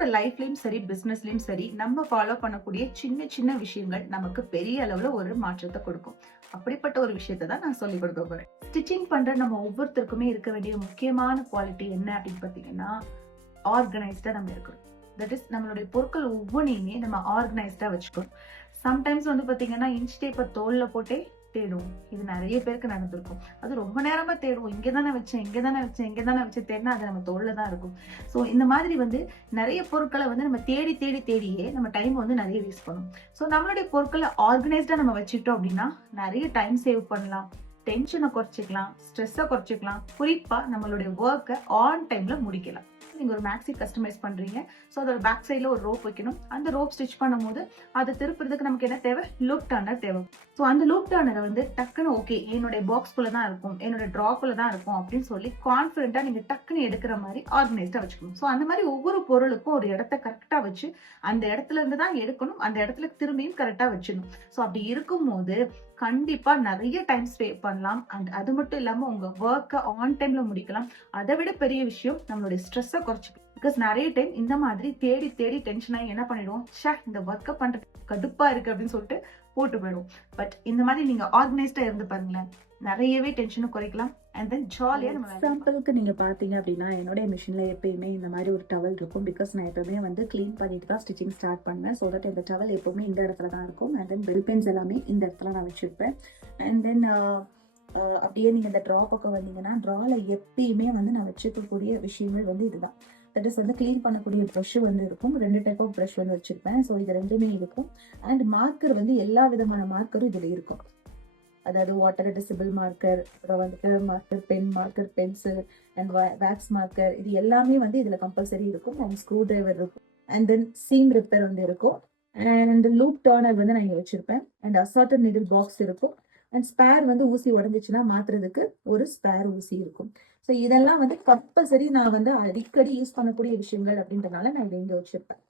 நம்மளோட லைஃப்லயும் சரி, பிசினஸ்லயும் சரி, நம்ம ஃபாலோ பண்ணக்கூடிய சின்ன சின்ன விஷயங்கள் நமக்கு பெரிய அளவுல ஒரு மாற்றத்தை கொடுக்கும். அப்படிப்பட்ட ஒரு விஷயத்தை தான் நான் சொல்லிக் கொடுக்க போறேன். ஸ்டிச்சிங் பண்ற நம்ம ஒவ்வொருத்தருக்குமே இருக்க வேண்டிய முக்கியமான குவாலிட்டி என்ன அப்படின்னு பாத்தீங்கன்னா, ஆர்கனைஸ்டா நம்ம இருக்கணும். தட் இஸ் நம்மளுடைய பொருட்கள் ஒவ்வொன்றையுமே நம்ம ஆர்கனைஸ்டா வச்சுக்கணும். சம்டைம்ஸ் வந்து பாத்தீங்கன்னா இன்ச் டேப்பர் தோல்ல போட்டே தேடுவோம். இது நிறைய பேருக்கு நடந்திருக்கும். அது ரொம்ப நேரமா தேடுவோம். இங்கதானே வச்சேன், இங்கதானே வச்சேன், இங்கதானே வச்சு தேடினா அது நம்ம தோல்ல தான் இருக்கும். ஸோ இந்த மாதிரி வந்து நிறைய பொருட்களை வந்து நம்ம தேடி தேடி தேடியே நம்ம டைம் வந்து நிறைய வேஸ்ட் பண்ணும். ஸோ நம்மளுடைய பொருட்களை ஆர்கனைஸ்டா நம்ம வச்சுட்டோம் அப்படின்னா நிறைய டைம் சேவ் பண்ணலாம், டென்ஷனை குறைச்சிக்கலாம், ஸ்ட்ரெஸ்ஸை குறைச்சிக்கலாம், குறிப்பா நம்மளுடைய ஒர்க்கை ஆன் டைம்ல முடிக்கலாம். நீங்க ஒரு மேக்ஸி கஸ்டமைஸ் பண்றீங்க. ஸோ அதோட பேக் சைட்ல ஒரு ரோப் வைக்கணும். அந்த ரோப் ஸ்டிச் பண்ணும்போது அதை திருப்புறதுக்கு நமக்கு என்ன தேவை? லூப் டர்னர் தேவை. ஸோ அந்த லூப் டர்னரை வந்து டக்குன்னு ஓகே என்னுடைய பாக்ஸ்குள்ள தான் இருக்கும், என்னோட ட்ராக்குள்ள தான் இருக்கும் அப்படின்னு சொல்லி கான்ஃபிடென்ட்டா நீங்க டக்குன்னு எடுக்கிற மாதிரி ஆர்கனைஸ்டா வச்சுக்கணும். ஸோ அந்த மாதிரி ஒவ்வொரு பொருளுக்கும் ஒரு இடத்த கரெக்டா வச்சு அந்த இடத்துல இருந்து தான் எடுக்கணும், அந்த இடத்துல திரும்பியும் கரெக்டா வச்சிடணும். ஸோ அப்படி இருக்கும்போது கண்டிப்பா நிறைய டைம் சேவ் பண்ணலாம். அண்ட் அது மட்டும் இல்லாம உங்க ஒர்க்கை ஆன் டைம்ல முடிக்கலாம். அதை விட பெரிய விஷயம் நம்மளுடைய ஸ்ட்ரெஸ்ஸை குறைச்சிக்கலாம். பிகாஸ் நிறைய டைம் இந்த மாதிரி தேடி தேடி டென்ஷன் ஆகி என்ன பண்ணிடுவோம், ச்சே இந்த ஒர்க்கை பண்றது கடுப்பா இருக்கு அப்படின்னு சொல்லிட்டு போட்டு போயிடும். பட் இந்த மாதிரி நீங்க ஆர்கனைஸ்டா இருந்து பாருங்களேன், நிறையவே டென்ஷனை குறைக்கலாம். அண்ட் தென் ஜாலியா நம்ம எக்ஸாம்பிளுக்கு நீங்க பாத்தீங்க அப்படின்னா என்னோட மிஷின்ல எப்பயுமே இந்த மாதிரி ஒரு டவல் இருக்கும். பிகாஸ் நான் எப்பவுமே வந்து கிளீன் பண்ணிட்டு தான் ஸ்டிச்சிங் ஸ்டார்ட் பண்ணுவேன். ஸோ தட் இந்த டவல் எப்பவுமே இந்த இடத்துல தான் இருக்கும். அண்ட் தென் பெல் பென்ஸ் எல்லாமே இந்த இடத்துல நான் வச்சிருப்பேன். அண்ட் தென் அப்படியே நீங்க இந்த ட்ரா பக்கம் வந்தீங்கன்னா ட்ரால எப்பயுமே வந்து நான் வச்சுக்கக்கூடிய விஷயங்கள் வந்து இதுதான். தட் இஸ் வந்து கிளீன் பண்ணக்கூடிய ப்ரஷ் வந்து இருக்கும். 2 டைப் ஆஃப் ப்ரஷ் வந்து வச்சிருப்பேன். ஸோ இது ரெண்டுமே இருக்கும். அண்ட் மார்க்கர் வந்து எல்லா விதமான மார்க்கரும் இதுல இருக்கும். அதாவது வாட்டர் டிசிபிள் மார்க்கர், அப்புறம் வந்துட்டு marker pen, marker pencil and wax marker, இது எல்லாமே வந்து இதுல கம்பல்சரி இருக்கும். அண்ட் ஸ்க்ரூ டிரைவர் இருக்கும். அண்ட் தென் சீம் ரிப்பேர் வந்து இருக்கும். அண்ட் லூப் டர்னர் வந்து நான் இங்க வச்சிருப்பேன். அண்ட் அசார்டட் நீடில் பாக்ஸ் இருக்கும். அண்ட் ஸ்பேர் வந்து ஊசி உடஞ்சிச்சுன்னா மாத்துறதுக்கு ஒரு ஸ்பேர் ஊசி இருக்கும். ஸோ இதெல்லாம் வந்து கம்பல்சரி நான் வந்து அடிக்கடி யூஸ் பண்ணக்கூடிய விஷயங்கள் அப்படின்றதுனால நான் இதை இங்க வச்சிருப்பேன்.